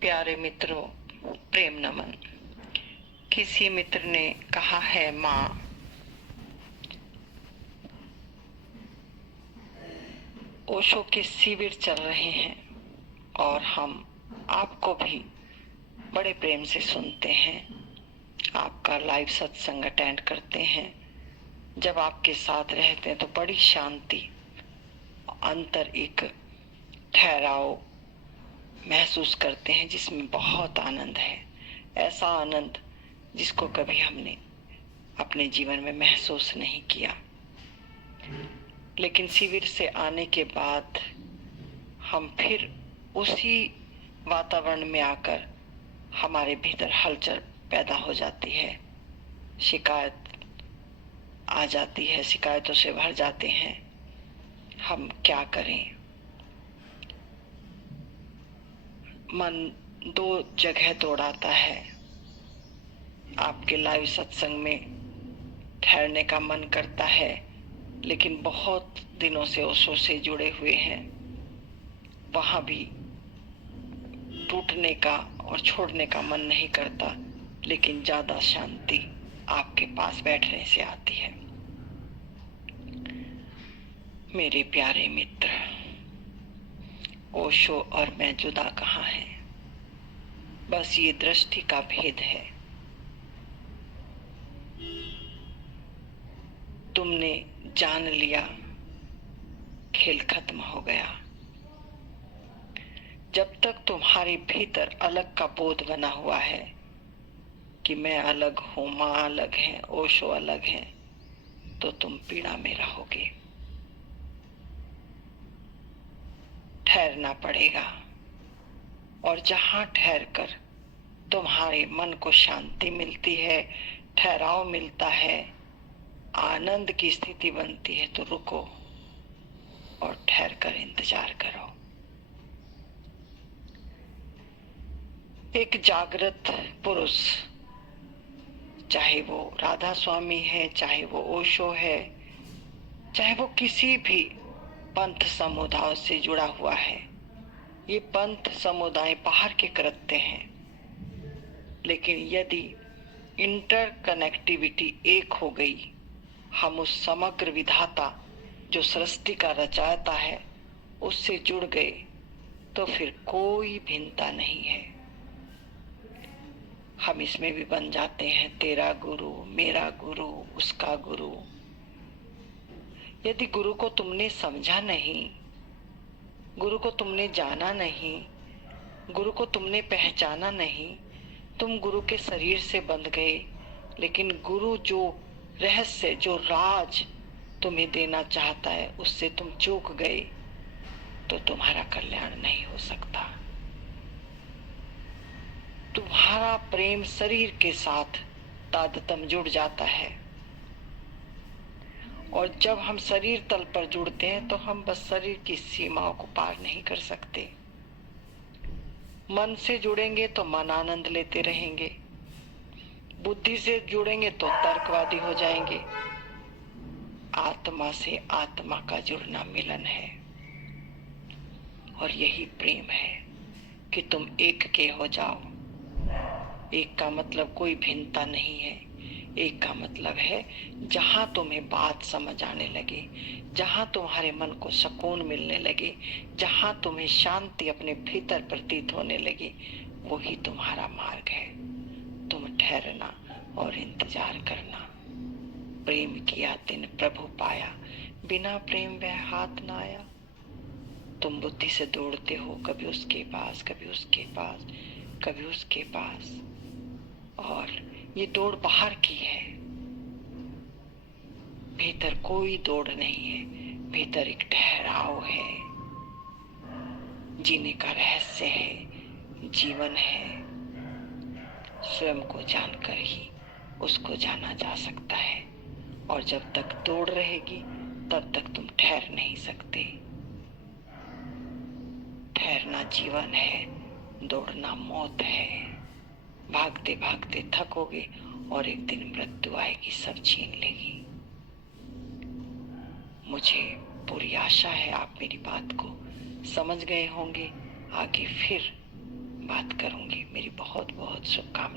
प्यारे मित्रों, प्रेम नमन। किसी मित्र ने कहा है, माँ, ओशो के शिविर चल रहे हैं और हम आपको भी बड़े प्रेम से सुनते हैं। आपका लाइव सत्संग अटेंड करते हैं। जब आपके साथ रहते हैं तो बड़ी शांति, अंतर एक ठहराव महसूस करते हैं जिसमें बहुत आनंद है। ऐसा आनंद जिसको कभी हमने अपने जीवन में महसूस नहीं किया। लेकिन शिविर से आने के बाद हम फिर उसी वातावरण में आकर हमारे भीतर हलचल पैदा हो जाती है, शिकायत आ जाती है, शिकायतों से भर जाते हैं। हम क्या करें? मन दो जगह दौड़ाता है। आपके लाइव सत्संग में ठहरने का मन करता है, लेकिन बहुत दिनों से ओशो से जुड़े हुए हैं, वहां भी टूटने का और छोड़ने का मन नहीं करता। लेकिन ज्यादा शांति आपके पास बैठने से आती है। मेरे प्यारे मित्र, ओशो और मैं जुदा कहाँ हैं? बस ये दृष्टि का भेद है। तुमने जान लिया, खेल खत्म हो गया। जब तक तुम्हारे भीतर अलग का बोध बना हुआ है कि मैं अलग हूं, माँ अलग है, ओशो अलग है, तो तुम पीड़ा में रहोगे। ठहरना पड़ेगा, और जहां ठहरकर तुम्हारे मन को शांति मिलती है, ठहराव मिलता है, आनंद की स्थिति बनती है, तो रुको और ठहर कर इंतजार करो। एक जागृत पुरुष, चाहे वो राधा स्वामी है, चाहे वो ओशो है, चाहे वो किसी भी पंथ समुदाय से जुड़ा हुआ है, ये पंथ समुदाय बाहर के कृत्य हैं। लेकिन यदि इंटरकनेक्टिविटी एक हो गई, हम उस समग्र विधाता जो सृष्टि का रचयिता है उससे जुड़ गए, तो फिर कोई भिन्नता नहीं है। हम इसमें भी बन जाते हैं तेरा गुरु, मेरा गुरु, उसका गुरु। यदि गुरु को तुमने समझा नहीं, गुरु को तुमने जाना नहीं, गुरु को तुमने पहचाना नहीं, तुम गुरु के शरीर से बंध गए। लेकिन गुरु जो रहस्य, जो राज तुम्हें देना चाहता है, उससे तुम चूक गए, तो तुम्हारा कल्याण नहीं हो सकता। तुम्हारा प्रेम शरीर के साथ तादात्म्य जुड़ जाता है, और जब हम शरीर तल पर जुड़ते हैं तो हम बस शरीर की सीमाओं को पार नहीं कर सकते। मन से जुड़ेंगे तो मन आनंद लेते रहेंगे, बुद्धि से जुड़ेंगे तो तर्कवादी हो जाएंगे। आत्मा से आत्मा का जुड़ना मिलन है, और यही प्रेम है कि तुम एक के हो जाओ। एक का मतलब कोई भिन्नता नहीं है। एक का मतलब है जहां तुम्हें बात समझ आने लगे, जहां तुम्हारे मन को सुकून मिलने लगे, जहां तुम्हें शांति अपने भीतर प्रतीत होने लगे, वही तुम्हारा मार्ग है। तुम ठहरना और इंतजार करना। प्रेम किया तिन प्रभु पाया, बिना प्रेम वह हाथ न आया। तुम बुद्धि से दौड़ते हो, कभी उसके पास, कभी उसके पास, कभी उसके पास, और ये दौड़ बाहर की है, भीतर कोई दौड़ नहीं है। भीतर एक ठहराव है, जीने का रहस्य है, जीवन है। स्वयं को जानकर ही उसको जाना जा सकता है, और जब तक दौड़ रहेगी तब तक तुम ठहर नहीं सकते। ठहरना जीवन है, दौड़ना मौत है। भागते भागते थकोगे और एक दिन मृत्यु आएगी, सब छीन लेगी। मुझे पूरी आशा है आप मेरी बात को समझ गए होंगे। आगे फिर बात करूंगी। मेरी बहुत बहुत शुभकामनाएं।